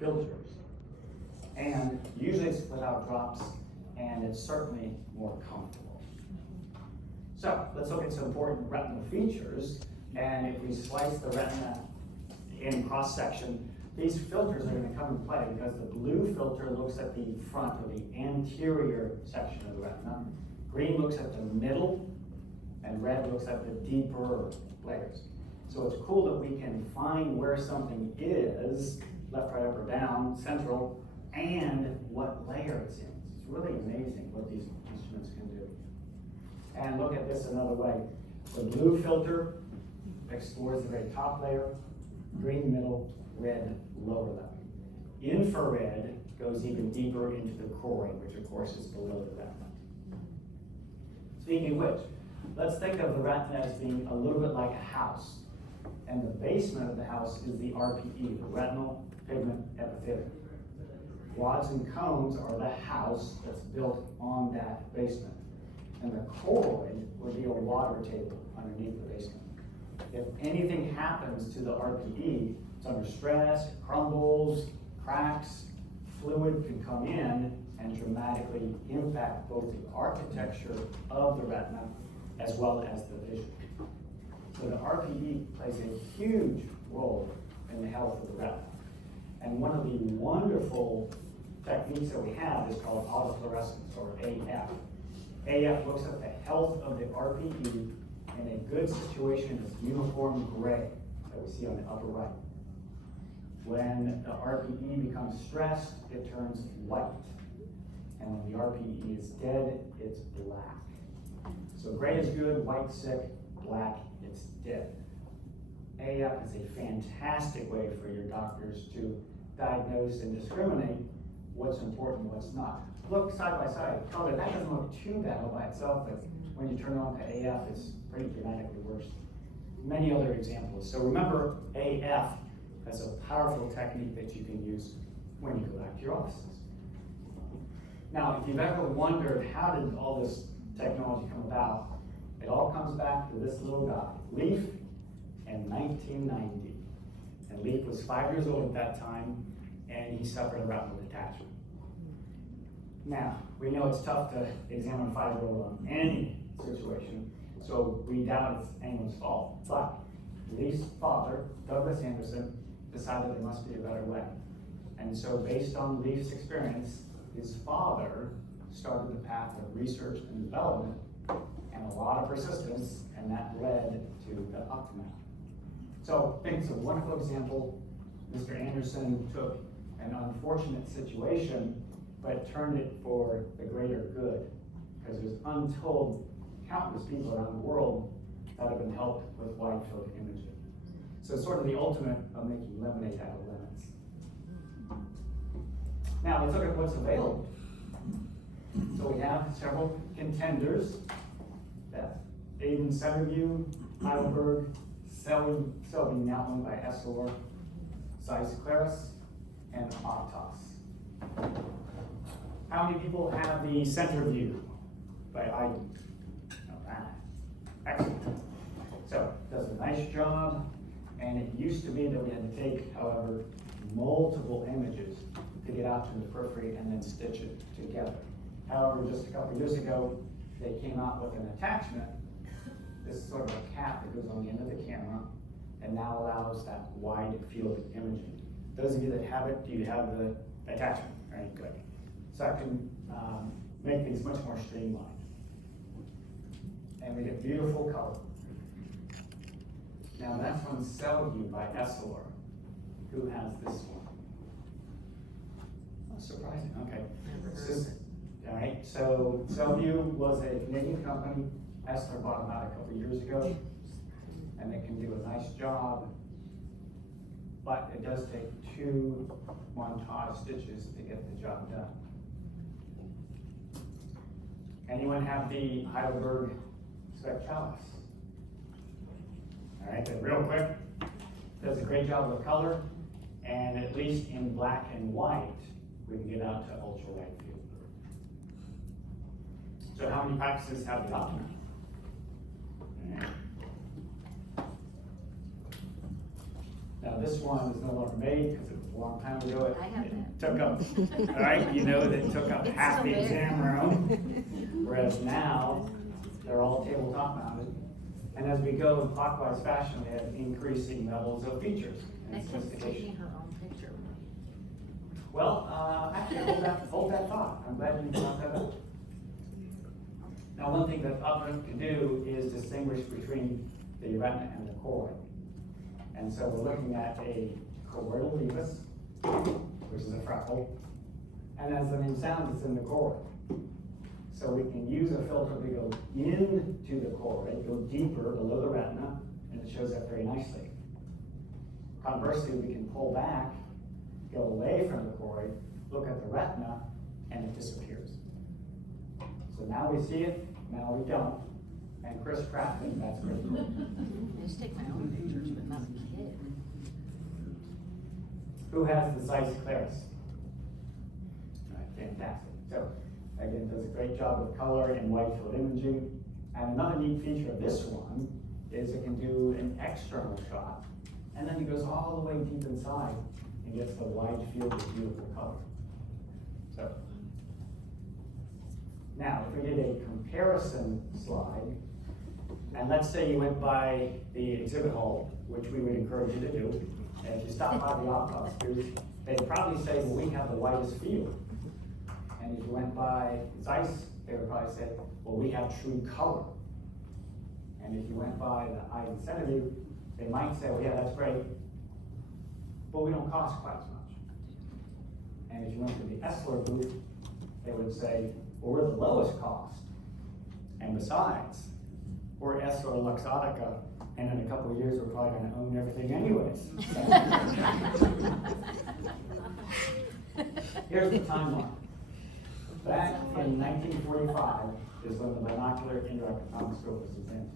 filters. And usually it's without drops, and it's certainly more comfortable. So let's look at some important retinal features. And if we slice the retina in cross section, these filters are going to come into play because the blue filter looks at the front or the anterior section of the retina. Green looks at the middle, and red looks at the deeper layers. So it's cool that we can find where something is, left, right, up, or down, central, and what layer it's in. It's really amazing what these instruments can do. And look at this another way. The blue filter explores the very top layer, green middle, red lower level. Infrared goes even deeper into the choroid, which of course is below the retina. Speaking of which, let's think of the retina as being a little bit like a house. And the basement of the house is the RPE, the retinal pigment epithelium. Rods and cones are the house that's built on that basement. And the choroid would be a water table underneath the basement. If anything happens to the RPE, it's under stress, it crumbles, cracks, fluid can come in and dramatically impact both the architecture of the retina as well as the vision. So the RPE plays a huge role in the health of the retina. And one of the wonderful techniques that we have is called autofluorescence, or AF. AF looks at the health of the RPE, and a good situation is uniform gray that we see on the upper right. When the RPE becomes stressed, it turns white. And when the RPE is dead, it's black. So gray is good, white sick, black, it's dead. AF is a fantastic way for your doctors to diagnose and discriminate what's important and what's not. Look side by side, color, that doesn't look too bad all by itself, but when you turn on to AF, it's pretty dramatically worse. Many other examples. So remember, AF as a powerful technique that you can use when you go back to your offices. Now, if you've ever wondered how did all this technology come about, it all comes back to this little guy, Leaf, in 1990. And Leaf was 5 years old at that time, and he suffered a retinal detachment. Now, we know it's tough to examine a 5-year-old on any situation, so we doubt it's anyone's fault. But Leaf's father, Douglas Anderson, decided there must be a better way. And so based on Leaf's experience, his father started the path of research and development and a lot of persistence, and that led to the Optimat. So I think it's a wonderful example. Mr. Anderson took an unfortunate situation, but turned it for the greater good, because there's untold countless people around the world that have been helped with wide field imaging. So it's sort of the ultimate of making lemonade out of lemons. Now let's look at what's available. So we have several contenders: that Aiden Centerview, Heidelberg, Selby Mountain by Essilor, Zeiss Claris, and Optos. How many people have the Centerview by Aiden? Excellent. So it does a nice job, and it used to be that we had to take, however, multiple images to get out to the periphery and then stitch it together. However, just a couple years ago, they came out with an attachment. This is sort of a cap that goes on the end of the camera and now allows that wide field imaging. Those of you that have it, do you have the attachment? All right, good. So I can make things much more streamlined. And we get beautiful color. Now that's from Cellview by Essilor. Who has this one? Oh, surprising, okay. All right, so Cellview was a Canadian company. Essilor bought them out a couple years ago, and they can do a nice job, but it does take 2 montage stitches to get the job done. Anyone have the Heidelberg Spectralis? All right, then real quick, does a great job with color, and at least in black and white, we can get out to ultra wide field. So how many practices have the Optimat? Now this one is no longer made because it was long time ago, I have it that. took up, all right, you know, that it took up It's half the still there. exam room. Whereas now, they're all tabletop mounted. And as we go in clockwise fashion, we have increasing levels of features and That kid's taking sophistication. her own picture. Well, actually, hold that thought. I'm glad you brought that up. Now, one thing that Uplift can do is distinguish between the retina and the choroid. And so we're looking at a choroidal nevus, which is a freckle, and as the name sounds, it's in the choroid. So we can use a filter to go into the choroid, go deeper below the retina, and it shows up very nicely. Conversely, we can pull back, go away from the choroid, look at the retina, and it disappears. So now we see it, now we don't. And Chris Pratt thinks that's pretty cool. I just take my own pictures, but not a kid. Who has the Zeiss Claris? All right, fantastic. So, again, does a great job with color and wide field imaging. And another neat feature of this one is it can do an external shot, and then it goes all the way deep inside and gets the wide field of beautiful color. So, now, if we did a comparison slide, and let's say you went by the exhibit hall, which we would encourage you to do, and if you stop by the Optox booth, they'd probably say, well, we have the widest field. And if you went by Zeiss, they would probably say, well, we have true color. And if you went by the Eye Incentive, they might say, well, yeah, that's great, but we don't cost quite as much. And if you went to the Essilor booth, they would say, well, we're the lowest cost. And besides, we're Essilor Luxottica, and in a couple of years, we're probably gonna own everything anyways. Here's the timeline. Back in 1945 is when the binocular indirect microscope was invented.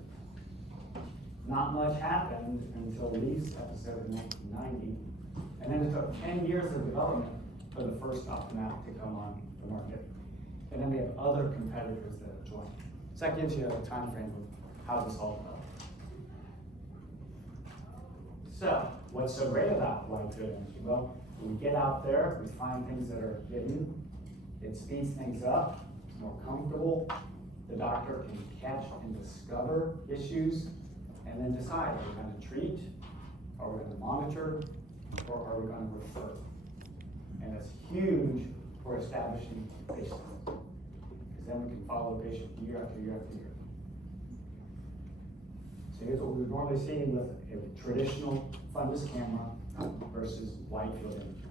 Not much happened until Leaf's episode in 1990, and then it took 10 years of development for the first optomatic to come on the market. And then we have other competitors that have joined. So that gives you a time frame of how this all developed. So, what's so great about wide field imaging? Well, we get out there, we find things that are hidden, it speeds things up, it's more comfortable, the doctor can catch and discover issues, and then decide, are we going to treat, are we going to monitor, or are we going to refer? And that's huge for establishing patients, because then we can follow the patient year after year after year. So here's what we would normally see with a traditional fundus camera versus wide field imaging.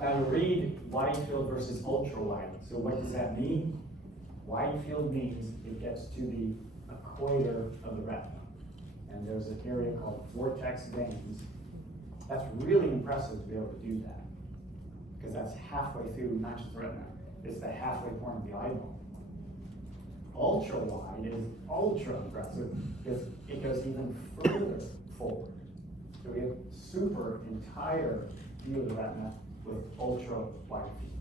Now you read wide field versus ultra wide. So what does that mean? Wide field means it gets to the equator of the retina. And there's an area called vortex veins. That's really impressive to be able to do that, because that's halfway through, not just the retina, it's the halfway point of the eyeball. Ultra wide is ultra impressive because it goes even further forward. So we have super entire view of the retina with ultra wide field.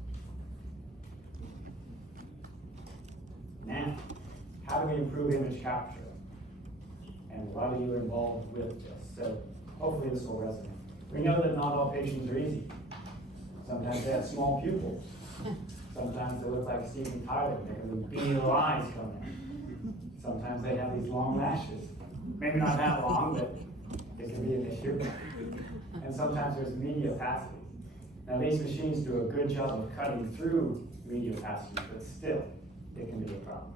Now, how do we improve image capture? And what are you involved with this? So hopefully this will resonate. We know that not all patients are easy. Sometimes they have small pupils. Sometimes they look like Steven Tyler because of beady little eyes coming in. Sometimes they have these long lashes. Maybe not that long, but it can be an issue. And sometimes there's media opacities. Now these machines do a good job of cutting through media opacities, but still, it can be a problem.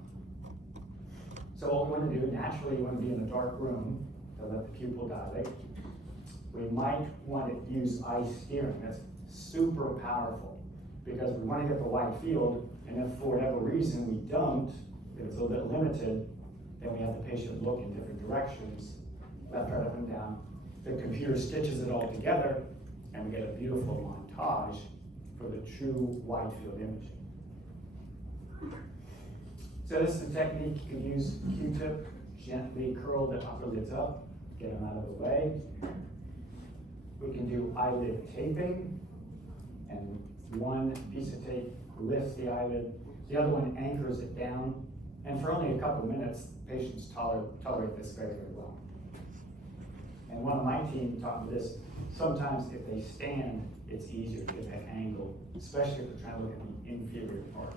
So what we want to do, naturally you want to be in a dark room to let the pupil dilate. We might want to use eye steering. That's super powerful, because we want to get the wide field, and if for whatever reason we don't, if it's a little bit limited, then we have the patient look in different directions, left, right, up, and down. The computer stitches it all together, and we get a beautiful montage for the true wide field imaging. So this is a technique you can use. Q-tip, gently curl the upper lids up, get them out of the way. We can do eyelid taping, and one piece of tape lifts the eyelid, the other one anchors it down, and for only a couple of minutes, patients tolerate this very, very well. And one of my team taught me this, sometimes if they stand, it's easier to get that angle, especially if they're trying to look at the inferior part.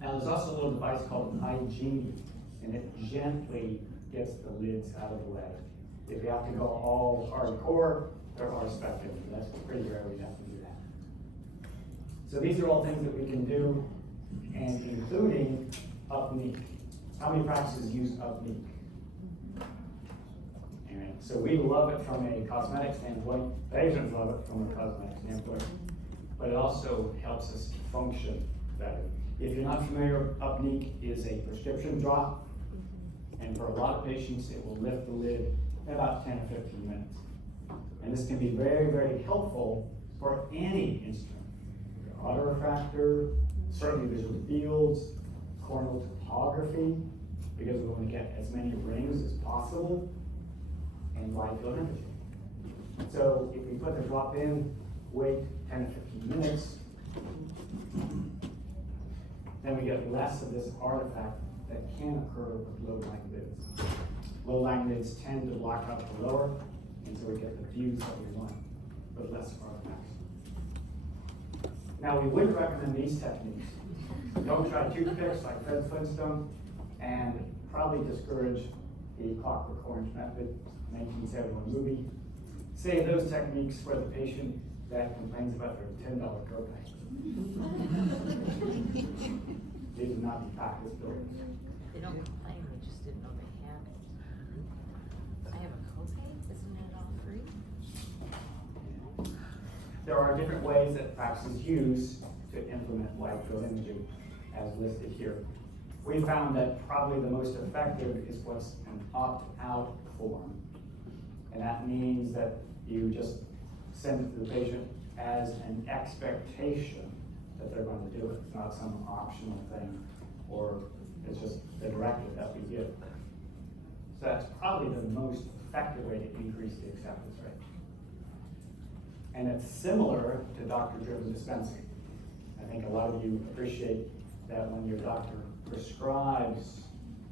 Now there's also a little device called an iGenie, and it gently gets the lids out of the way. If you have to go all hardcore, there are spectators, that's pretty rare we have to do that. So these are all things that we can do, and including UpNeek. How many practices use UpNeek? Alright, so we love it from a cosmetic standpoint, patients love it from a cosmetic standpoint, but it also helps us function better. If you're not familiar, UpNeek is a prescription drop, and for a lot of patients, it will lift the lid in about 10 or 15 minutes. And this can be very, very helpful for any instrument. Autorefractor, certainly visual fields, corneal topography, because we want to get as many rings as possible, and wide field imaging. So if we put the drop in, wait 10 to 15 minutes, then we get less of this artifact that can occur with low-lying lids. Low-lying lids tend to block out the lower, and so we get the views that we want, but less artifacts. Now, we would recommend these techniques. Don't try toothpicks like Fred Flintstone, and probably discourage the Clockwork Orange method, 1971 movie. Save those techniques for the patient that complains about their $10 copay. These would not be packed as bills. They don't complain, they just didn't know they had it. I have a copay, isn't it all free? There are different ways that practices use to implement wide field imaging as listed here. We found that probably the most effective is what's an opt-out form. And that means that you just send it to the patient as an expectation that they're going to do it. It's not some optional thing, or it's just the directive that we give. So that's probably the most effective way to increase the acceptance rate. And it's similar to doctor-driven dispensing. I think a lot of you appreciate that when your doctor prescribes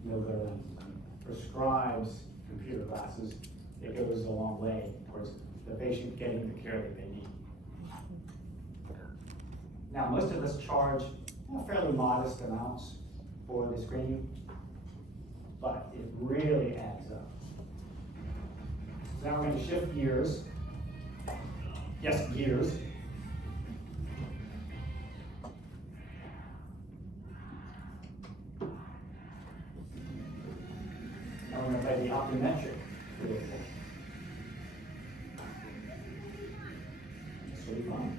Novera lenses, prescribes computer glasses, it goes a long way towards the patient getting the care that they need. Now, most of us charge fairly modest amounts for the screening, but it really adds up. So now we're going to shift gears. Yes, gears. Now we're going to play the optometric field. This will be fun.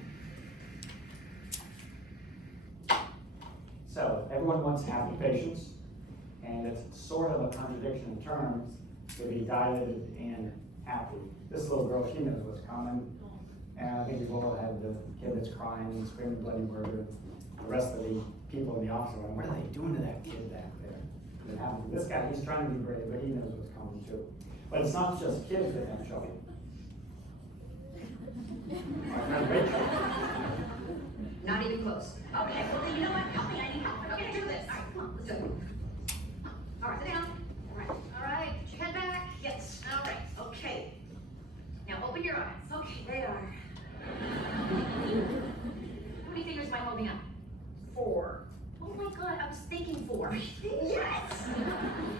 So everyone wants happy patients, and it's sort of a contradiction in terms to be dilated and happy. This little girl, she knows what's coming, and I think we've all had the kid that's crying and screaming bloody murder. The rest of the people in the office are going, what are they doing to that kid back there? It happens. This guy, he's trying to be brave, but he knows what's coming too. But it's not just kids that have trouble. My friend Rachel. Not even close. Okay, well then you know what? Help me, I need help. We're gonna do this. All right, come on, let's do it. All right, sit down. All right, put your head back. Yes, all right, okay. Now open your eyes. Okay, they are. How many fingers am I holding up? 4. Oh my God, I was thinking 4. Yes!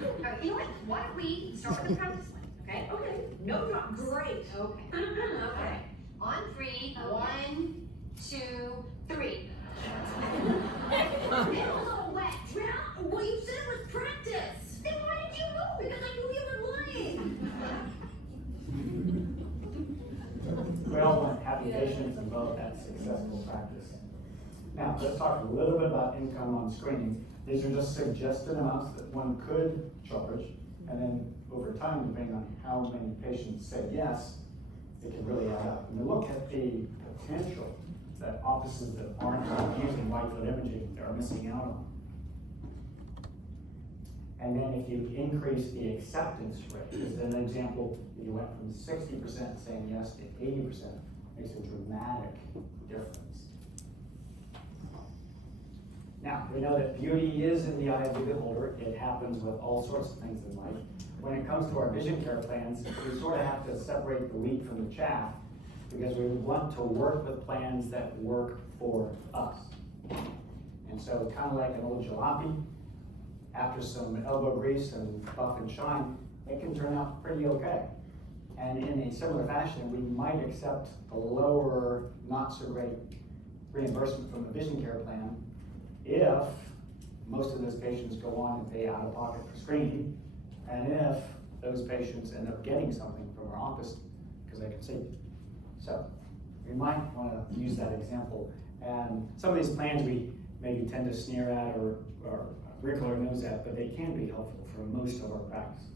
All right, you know what? Why don't we start with the practice one, okay? Okay. No drops. Great. Okay. Okay. On 3, 1, 2, 3. It was all wet. Yeah, well, you said it was practice. Then why did you know? Because I knew you were lying. We all want happy patients and well at successful practice. Now, let's talk a little bit about income on screening. These are just suggested amounts that one could charge, and then over time, depending on how many patients say yes, it can really add up. And we look at the potential that offices that aren't using wide field imaging are missing out on. And then if you increase the acceptance rate, as an example, if you went from 60% saying yes to 80%, makes a dramatic difference. Now, we know that beauty is in the eye of the beholder. It happens with all sorts of things in life. when it comes to our vision care plans, we sort of have to separate the wheat from the chaff, because we want to work with plans that work for us. And so kind of like an old jalopy, after some elbow grease and buff and shine, it can turn out pretty okay. And in a similar fashion, we might accept a lower, not so great reimbursement from the vision care plan if most of those patients go on and pay out of pocket for screening, and if those patients end up getting something from our office because they can see. So we might want to use that example. And some of these plans we maybe tend to sneer at or wrinkle our nose at, but they can be helpful for most of our practices.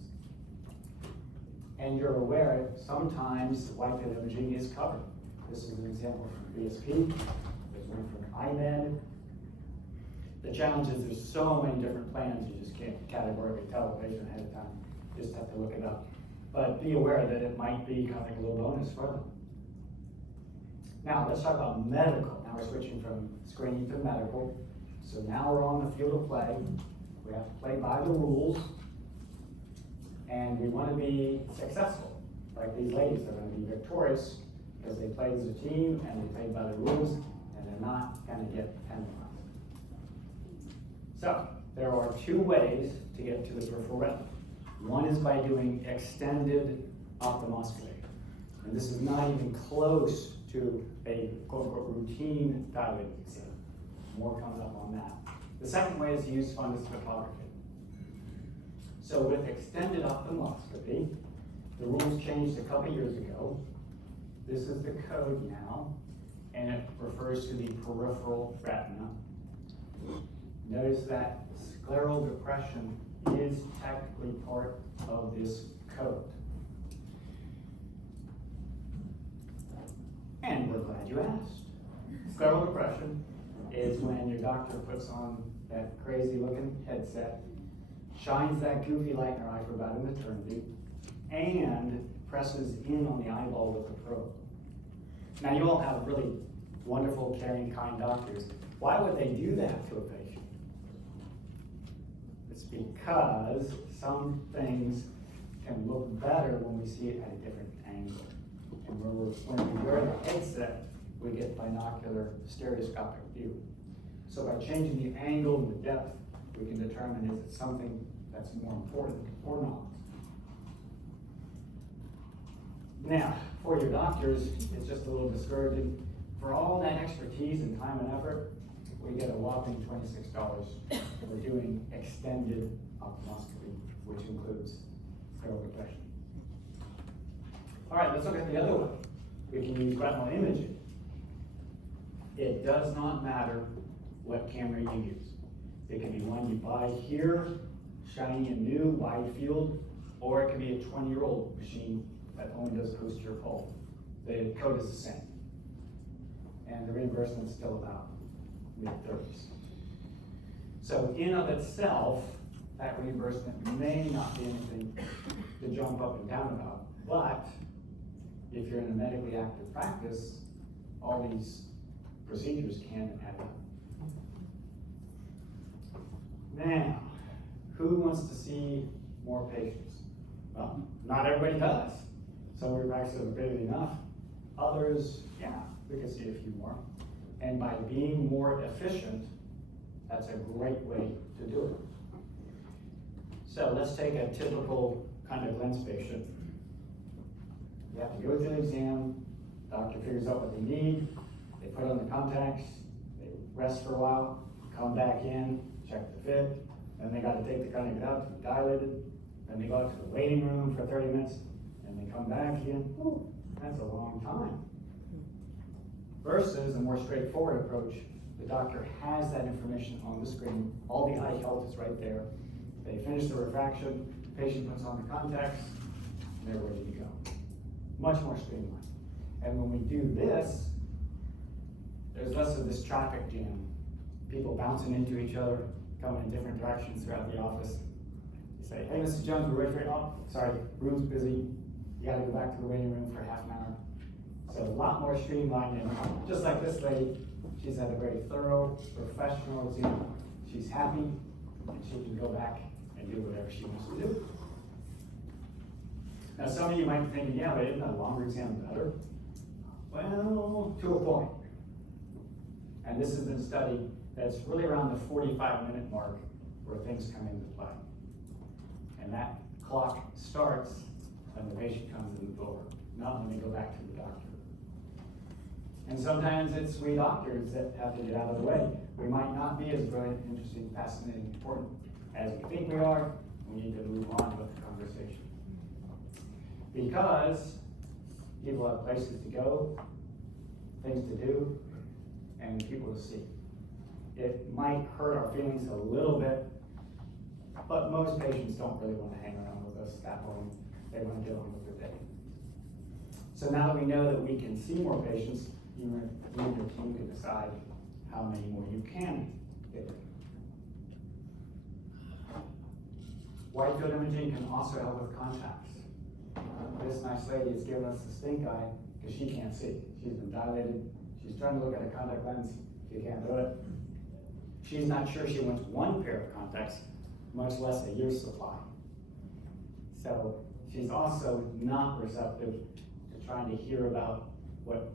And you're aware, sometimes wide field imaging is covered. This is an example from BSP, there's one from IMED. The challenge is there's so many different plans, you just can't categorically tell the patient ahead of time. You just have to look it up. But be aware that it might be kind of like a little bonus for them. Now, let's talk about medical. Now we're switching from screening to medical. So now we're on the field of play. We have to play by the rules. And we want to be successful. Like these ladies, they're going to be victorious because they played as a team and they played by the rules, and they're not going to get penalized. So, there are two ways to get to the peripheral retina. One is by doing extended ophthalmoscopy. And this is not even close to a quote-unquote routine dilated exam. More comes up on that. The second way is to use fundus photography. So with extended ophthalmoscopy, the rules changed a couple years ago. This is the code now, and it refers to the peripheral retina. Notice that scleral depression is technically part of this code. And we're glad you asked. Scleral depression is when your doctor puts on that crazy looking headset, shines that goofy light in our eye for about an eternity, and presses in on the eyeball with a probe. Now you all have really wonderful, caring, kind doctors. Why would they do that to a patient? It's because some things can look better when we see it at a different angle. And when we wear the headset, we get binocular stereoscopic view. So by changing the angle and the depth, we can determine is it something that's more important or not. Now, for your doctors, it's just a little discouraging. For all that expertise and time and effort, we get a whopping $26 for doing extended ophthalmoscopy, which includes scleral depression. All right, let's look at the other one. We can use retinal imaging. It does not matter what camera you use. It can be one you buy here, shiny and new, wide field, or it can be a 20-year-old machine that only does posterior pole. The code is the same. And the reimbursement is still about mid-30s. So in of itself, that reimbursement may not be anything to jump up and down about, but if you're in a medically active practice, all these procedures can add up. Now, who wants to see more patients? Well, not everybody does. Some of your practices are big enough. Others, yeah, we can see a few more. And by being more efficient, that's a great way to do it. So let's take a typical kind of lens patient. You have to go through the exam, doctor figures out what they need, they put on the contacts, they rest for a while, come back in, check the fit, then they got to take the contact out to be dilated, then they go out to the waiting room for 30 minutes, and they come back again. Ooh, that's a long time. Versus a more straightforward approach, the doctor has that information on the screen, all the eye health is right there. They finish the refraction, the patient puts on the contacts, and they're ready to go. Much more streamlined. And when we do this, there's less of this traffic jam. People bouncing into each other, coming in different directions throughout the office. You say, hey, Mrs. Jones, we're ready for you. Oh, sorry, room's busy. You gotta go back to the waiting room for half an hour. So a lot more streamlined, and just like this lady, she's had a very thorough, professional exam. She's happy, and she can go back and do whatever she wants to do. Now, some of you might be thinking, yeah, but isn't a longer exam better? Well, to a point. And this has been studied, that's really around the 45-minute mark where things come into play. And that clock starts when the patient comes in the door, not when they go back to the doctor. And sometimes it's we doctors that have to get out of the way. We might not be as brilliant, interesting, fascinating, important as we think we are. We need to move on with the conversation. Because people have places to go, things to do, and people to see. It might hurt our feelings a little bit, but most patients don't really want to hang around with us that long. They want to get on with their day. So now that we know that we can see more patients, you and your team can decide how many more you can get. Wide field imaging can also help with contacts. This nice lady has given us a stink eye because she can't see. She's been dilated. She's trying to look at a contact lens. She can't do it. She's not sure she wants one pair of contacts, much less a year's supply. So she's also not receptive to trying to hear about what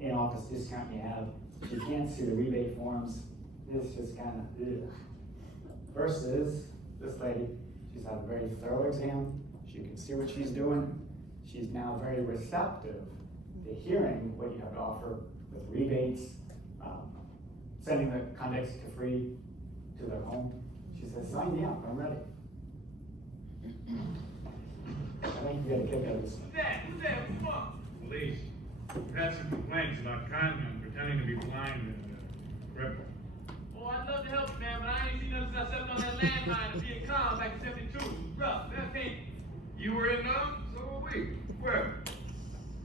in-office discount you have. She can't see the rebate forms. It's just kind of ugh. Versus this lady, she's had a very thorough exam. She can see what she's doing. She's now very receptive to hearing what you have to offer with rebates, sending the contacts to free to their home. She says, sign me up, I'm ready. I think you get a kick out of this. Who's that? Police. We've had some complaints about conmen pretending to be blind and crippled. Oh, I'd love to help you, man, but I ain't seen nothing since I stepped on that landmine and being calm back in 72. It was rough, that thing. You were in so were we. Where?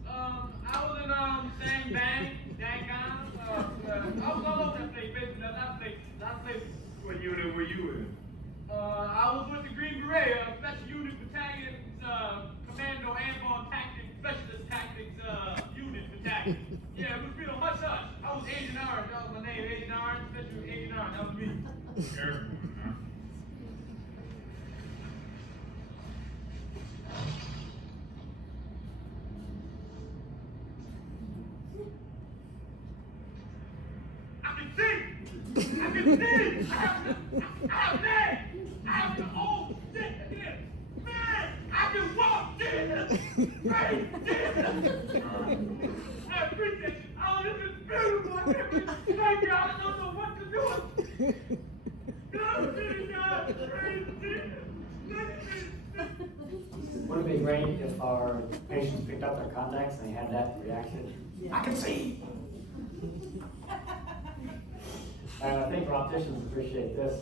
I was in, Sang Bang, Dangon, I was all over that place, basically, a lot of places. What unit were you in? I was with the Green Beret, Special Unit Battalion, Commando Airborne Tactics, Specialist Tactics, Unit Battalion. Yeah, it was real hush hush. I was Agent Orange, that was my name, Agent Orange, Special Agent Orange, that was me. Airborne, huh? I can see! I have legs! I have the old shit again! Man! I can walk, Jesus! Praise Jesus! I appreciate you. Oh, this is beautiful! Thank you, I don't know what to do. God, Jesus! Praise Jesus! Wouldn't it be great if our patients picked up their contacts and they had that reaction? I can see! And I think opticians appreciate this.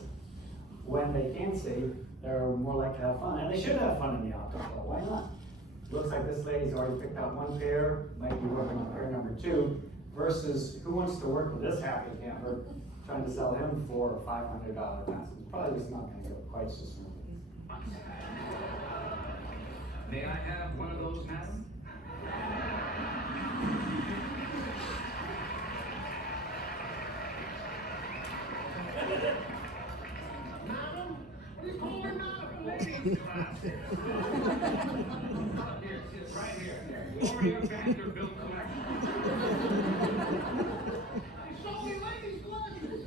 When they can see, they're more likely to have fun. And they should have fun in the optical. Why not? Looks like this lady's already picked out one pair, might be working on pair number 2, versus who wants to work with this happy camper trying to sell him 400 or $500 glasses. Probably just not going to go quite so smoothly. May I have one of those, madam? Madam? What are you calling madam? Ladies class. Here, sit right here. Gloria Vanderbilt collection. You sold me ladies glasses.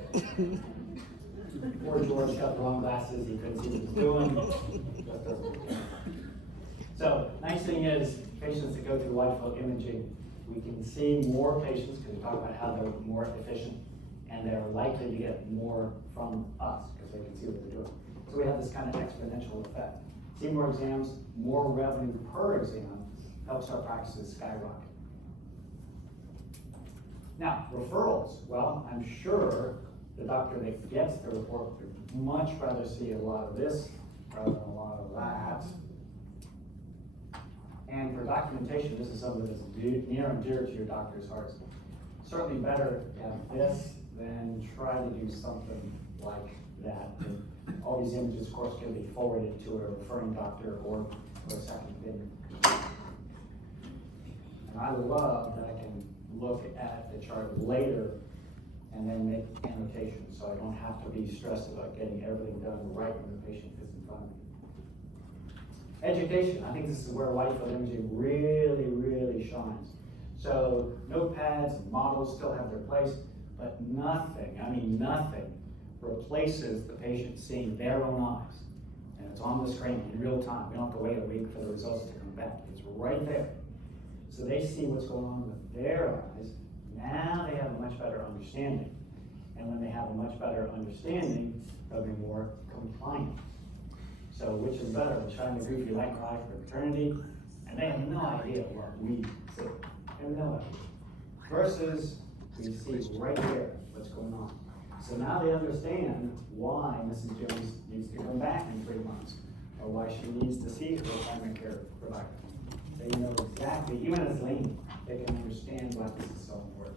Poor George got the wrong glasses, he couldn't see what he was doing. Just doesn't work out. So, nice thing is, patients that go through wide field imaging, we can see more patients because we talk about how they're more efficient and they're likely to get more from us because they can see what they're doing. So we have this kind of exponential effect. See more exams, more revenue per exam helps our practices skyrocket. Now, referrals. Well, I'm sure the doctor that gets the report would much rather see a lot of this rather than a lot of that. And for documentation, this is something that's near and dear to your doctor's hearts. Certainly better to have this than try to do something like that. And all these images, of course, can be forwarded to a referring doctor or a second opinion. And I love that I can look at the chart later and then make annotations, so I don't have to be stressed about getting everything done right when the patient is in front of me. Education, I think this is where wide field imaging really, really shines. So notepads and models still have their place, but nothing, I mean nothing, replaces the patient seeing their own eyes. And it's on the screen in real time. We don't have to wait a week for the results to come back. It's right there. So they see what's going on with their eyes. Now they have a much better understanding. And when they have a much better understanding, they'll be more compliant. So which is better, showing the goofy light cry for eternity, and they have no idea what we see. They have no idea. Versus, we see right here what's going on. So now they understand why Mrs. Jones needs to come back in 3 months, or why she needs to see her primary care provider. They know exactly, even as lame, they can understand why this is so important.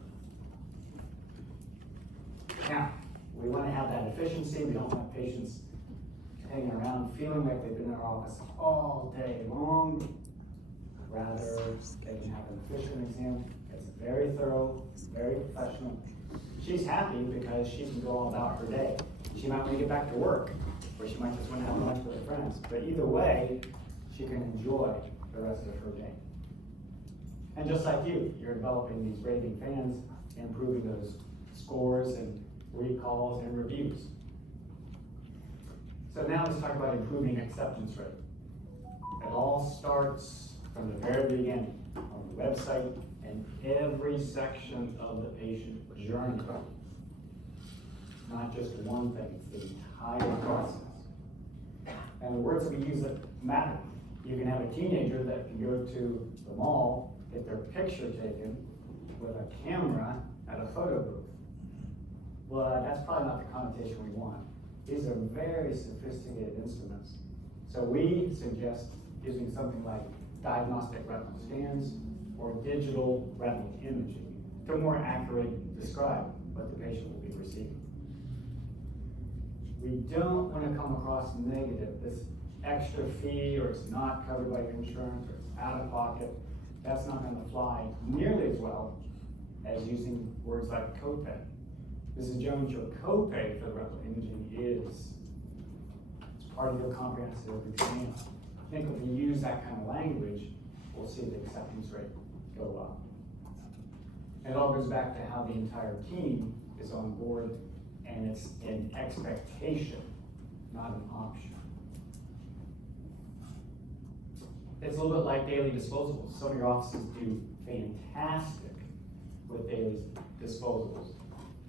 Now, we want to have that efficiency. We don't want patients hanging around feeling like they've been in our office all day long. Rather, they can have an efficient exam. It's very thorough, very professional. She's happy because she can go all about her day. She might want to get back to work, or she might just want to have lunch with her friends. But either way, she can enjoy the rest of her day. And just like you're developing these raving fans, improving those scores and recalls and reviews. So now let's talk about improving acceptance rate. It all starts from the very beginning on the website and every section of the patient journey. Not just one thing, it's the entire process. And the words that we use that matter. You can have a teenager that can go to the mall, get their picture taken with a camera at a photo booth. Well, that's probably not the connotation we want. These are very sophisticated instruments. So we suggest using something like diagnostic retinal scans or digital retinal imaging to more accurately describe what the patient will be receiving. We don't want to come across negative, this extra fee, or it's not covered by your insurance, or it's out of pocket. That's not going to fly nearly as well as using words like copay. Mrs. Jones, your copay for the retinal imaging is part of your comprehensive exam. I think if we use that kind of language, we'll see the acceptance rate go up. It all goes back to how the entire team is on board, and it's an expectation, not an option. It's a little bit like daily disposables. Some of your offices do fantastic with daily disposables.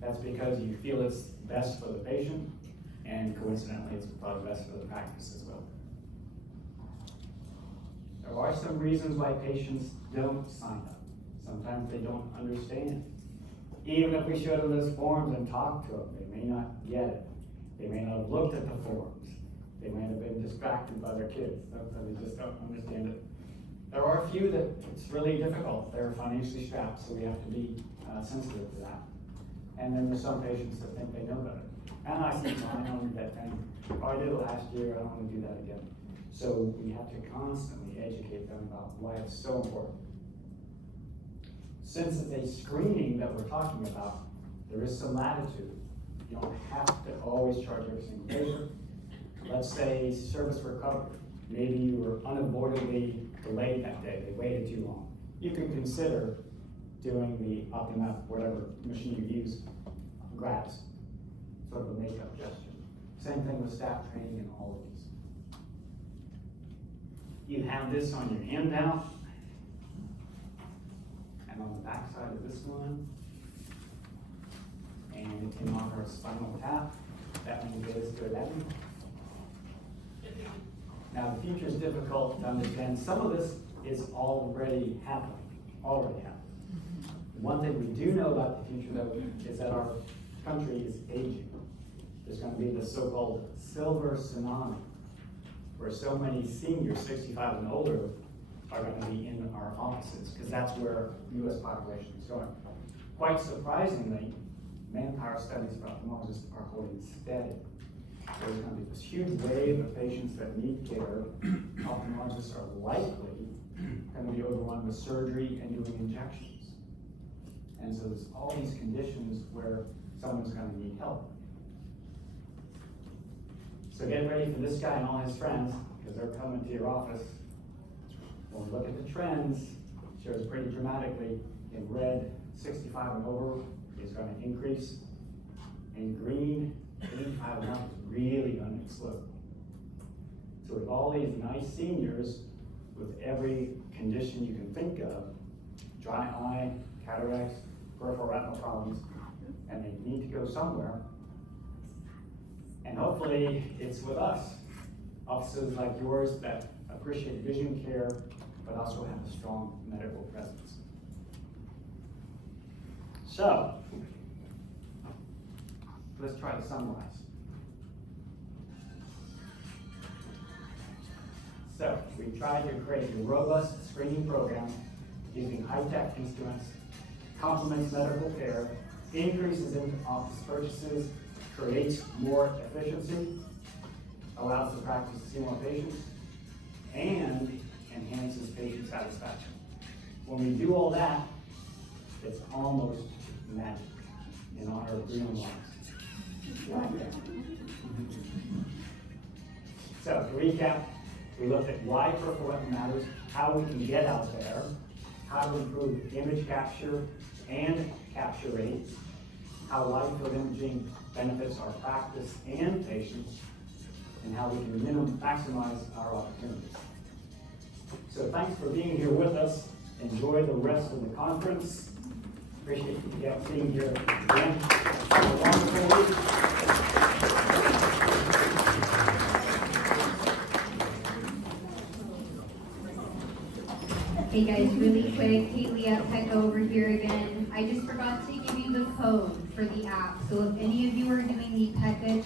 That's because you feel it's best for the patient, and coincidentally, it's probably best for the practice as well. There are some reasons why patients don't sign up. Sometimes they don't understand. Even if we show them those forms and talk to them, they may not get it. They may not have looked at the forms. They might have been distracted by their kids. Sometimes they just don't understand it. There are a few that it's really difficult. They're financially strapped, so we have to be sensitive to that. And then there's some patients that think they know better. And I see, I don't need that thing. Oh, I did it last year, I don't want to do that again. So we have to constantly educate them about why it's so important. Since it's a screening that we're talking about, there is some latitude. You don't have to always charge every single patient. Let's say service recovery. Maybe you were unavoidably delayed that day, they waited too long. You could consider doing the OptiMap, whatever machine you use, grabs, sort of a makeup gesture. Same thing with staff training and all of these. You have this on your handout, and on the back side of this one, and it can offer a spinal tap. That one goes to 11. Now the future is difficult to understand. Some of this is already happening, One thing we do know about the future though is that our country is aging. There's going to be the so-called silver tsunami, where so many seniors, 65 and older, are going to be in our offices, because that's where the U.S. population is going. Quite surprisingly, manpower studies of ophthalmologists are holding steady. There's going to be this huge wave of patients that need care. Ophthalmologists are likely going to be overrun with surgery and doing injections. And so there's all these conditions where someone's going to need help. So get ready for this guy and all his friends because they're coming to your office. When we look at the trends, it shows pretty dramatically. In red, 65 and over is going to increase. In green, 85 and up is really going to explode. So with all these nice seniors, with every condition you can think of, dry eye, cataracts, peripheral retinal problems, and they need to go somewhere. And hopefully it's with us, offices like yours that appreciate vision care, but also have a strong medical presence. So, let's try to summarize. So, we tried to create a robust screening program using high-tech instruments, complements medical care, increases in office purchases, creates more efficiency, allows the practice to see more patients, and enhances patient satisfaction. When we do all that, it's almost magic, in honor of green lines. Right there. So to recap, we looked at why peripheral retina matters, how we can get out there, how to improve image capture and capture rate, how light field imaging benefits our practice and patients, and how we can maximize our opportunities. So thanks for being here with us. Enjoy the rest of the conference. Appreciate you being here again. Have a wonderful week. Hey guys, really quick, Kaylee at Petco over here again. I just forgot to give you the code for the app. So if any of you are doing the Petco